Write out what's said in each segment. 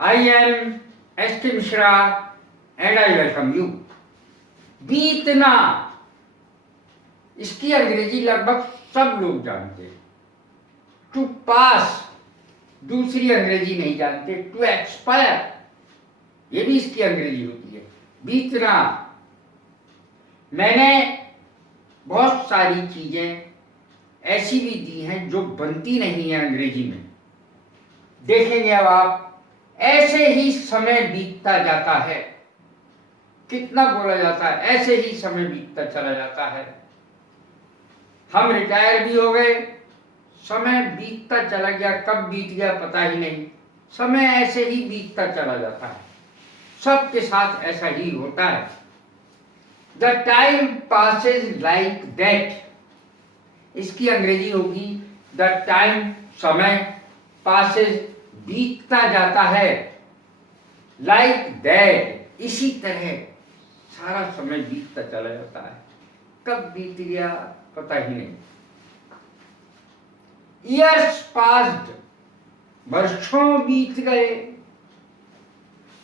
I am S.K. Mishra and I welcome you. बीतना, इसकी अंग्रेजी लगभग सब लोग जानते हैं. टू पास दूसरी अंग्रेजी नहीं जानते. टू एक्सपायर ये भी इसकी अंग्रेजी होती है. बीतना, मैंने बहुत सारी चीजें ऐसी भी दी हैं जो बनती नहीं है अंग्रेजी में. देखेंगे अब आप. ऐसे ही समय बीतता जाता है. कितना बोला जाता है, ऐसे ही समय बीतता चला जाता है. हम रिटायर भी हो गए, समय बीतता चला गया, कब बीत गया पता ही नहीं. समय ऐसे ही बीतता चला जाता है. सबके साथ ऐसा ही होता है. The time passes like that, इसकी अंग्रेजी होगी द टाइम, समय, पासेज बीतता जाता है, लाइक दैट इसी तरह सारा समय बीतता चला जाता है. कब बीत गया पता ही नहीं. ईयर्स पास्ड, वर्षों बीत गए.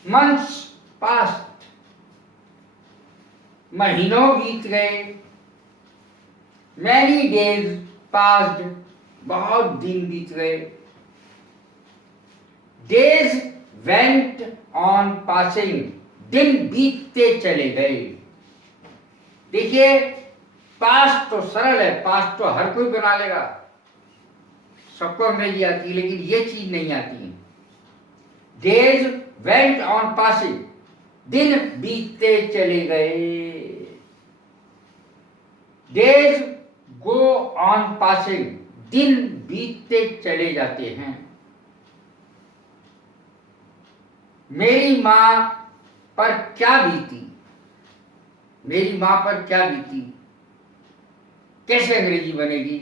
मंथ्स पास्ट, महीनों बीत गए. मैनी डेज पास्ड, बहुत दिन बीत गए. डेज वेंट ऑन पासिंग, दिन बीतते चले गए. देखिए, पास्ट तो सरल है, पास्ट तो हर कोई बना लेगा, सबको अंग्रेजी आती है, लेकिन ये चीज नहीं आती है. डेज वेंट ऑन पासिंग, दिन बीतते चले गए. डेज गो ऑन पासिंग, दिन बीतते चले जाते हैं. मेरी मां पर क्या बीती, मेरी मां पर क्या बीती, कैसे अंग्रेजी बनेगी.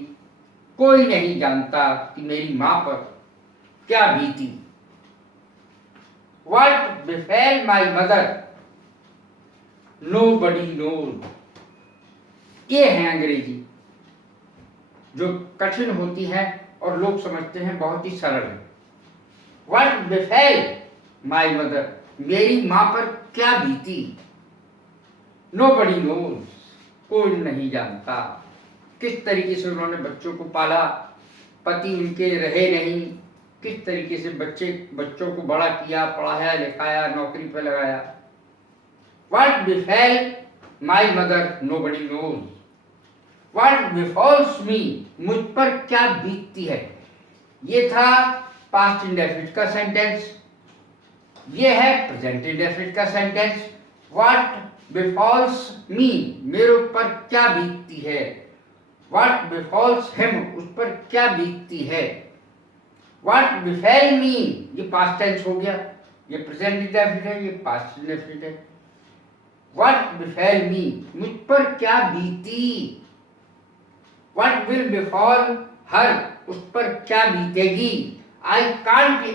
कोई नहीं जानता कि मेरी मां पर क्या बीती. What befell my mother, nobody knows. ये है अंग्रेजी जो कठिन होती है और लोग समझते हैं बहुत ही सरल है. What befell my mother, मेरी मां पर क्या बीती. Nobody knows, कोई नहीं जानता. किस तरीके से उन्होंने बच्चों को पाला, पति उनके रहे नहीं, किस तरीके से बच्चों को बड़ा किया, पढ़ाया लिखाया, नौकरी पर लगाया. What befell my mother, nobody knows. What befalls me, मुझ पर क्या बीतती है. ये था पास्ट इंडेफिनिट का सेंटेंस. ये है प्रेजेंट इंडेफिनिट का सेंटेंस. What befalls me, मेरे ऊपर क्या बीतती है. What befalls him, उस पर क्या बीतती है. What befell me, ये पास्ट टेंस हो गया, ये प्रेजेंट इंडेफिनिट है, ये पास्ट इंडेफिनिट है. What befell me, मुझ पर क्या बीती. What will befall her, उस पर क्या बीतेगी. I can't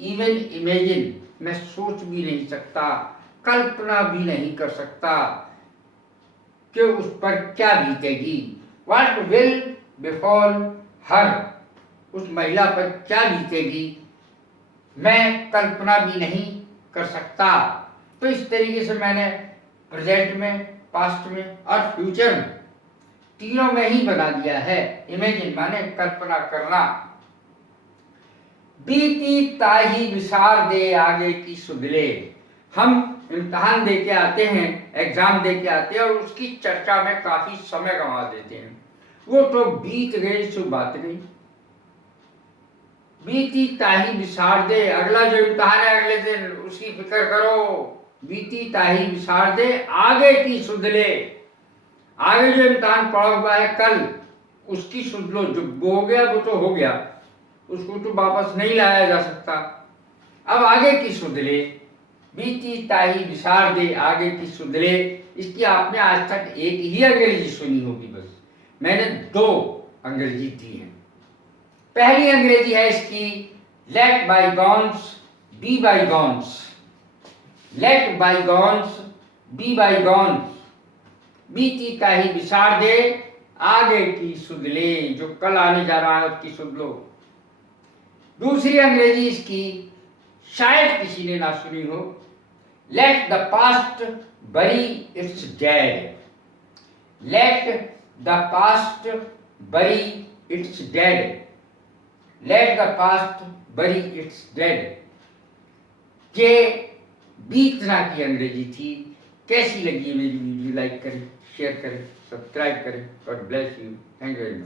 even imagine, मैं सोच भी नहीं सकता, कल्पना भी नहीं कर सकता कि उस पर क्या बीतेगी. What will befall her, उस महिला पर क्या बीतेगी, मैं कल्पना भी नहीं कर सकता. तो इस तरीके से मैंने प्रेजेंट में, पास्ट में और फ्यूचर में तीनों में ही बना दिया है. इमेजिन माने कल्पना करना. बीती ताही विसार दे आगे की सुधले. हम इम्तिहान दे के आते हैं, एग्जाम दे के आते हैं और उसकी चर्चा में काफी समय गंवा देते हैं. वो तो बीत गई सो बात गई. बीती ताही विसार दे, अगला जो इम्तिहान है अगले दिन उसकी फिक्र करो. बीती ताही विसार दे आगे की सुधले, आगे जो इम्तिहान पड़ा हुआ है कल उसकी सुध लो. जो हो गया वो तो हो गया, उसको तो वापस नहीं लाया जा सकता. अब आगे की सुधले. बीती ताही विसार दे आगे की सुधले. इसकी आपने आज तक एक ही अंग्रेजी सुनी होगी बस. मैंने दो अंग्रेजी दी है. पहली अंग्रेजी है इसकी let bygones be bygones. Let bygones be bygones. बीती ताही विसार दे आगे की सुध ले, जो कल आने जा रहा है उसकी सुध लो. दूसरी अंग्रेजी इसकी शायद किसी ने ना सुनी हो। Let the past bury its dead, let the past bury its dead, let the past bury its dead. ये बीतना की अंग्रेजी थी। कैसी लगी मेरी वीडियो? लाइक करें, शेयर करें, सब्सक्राइब करें। God bless you. Thank you very much.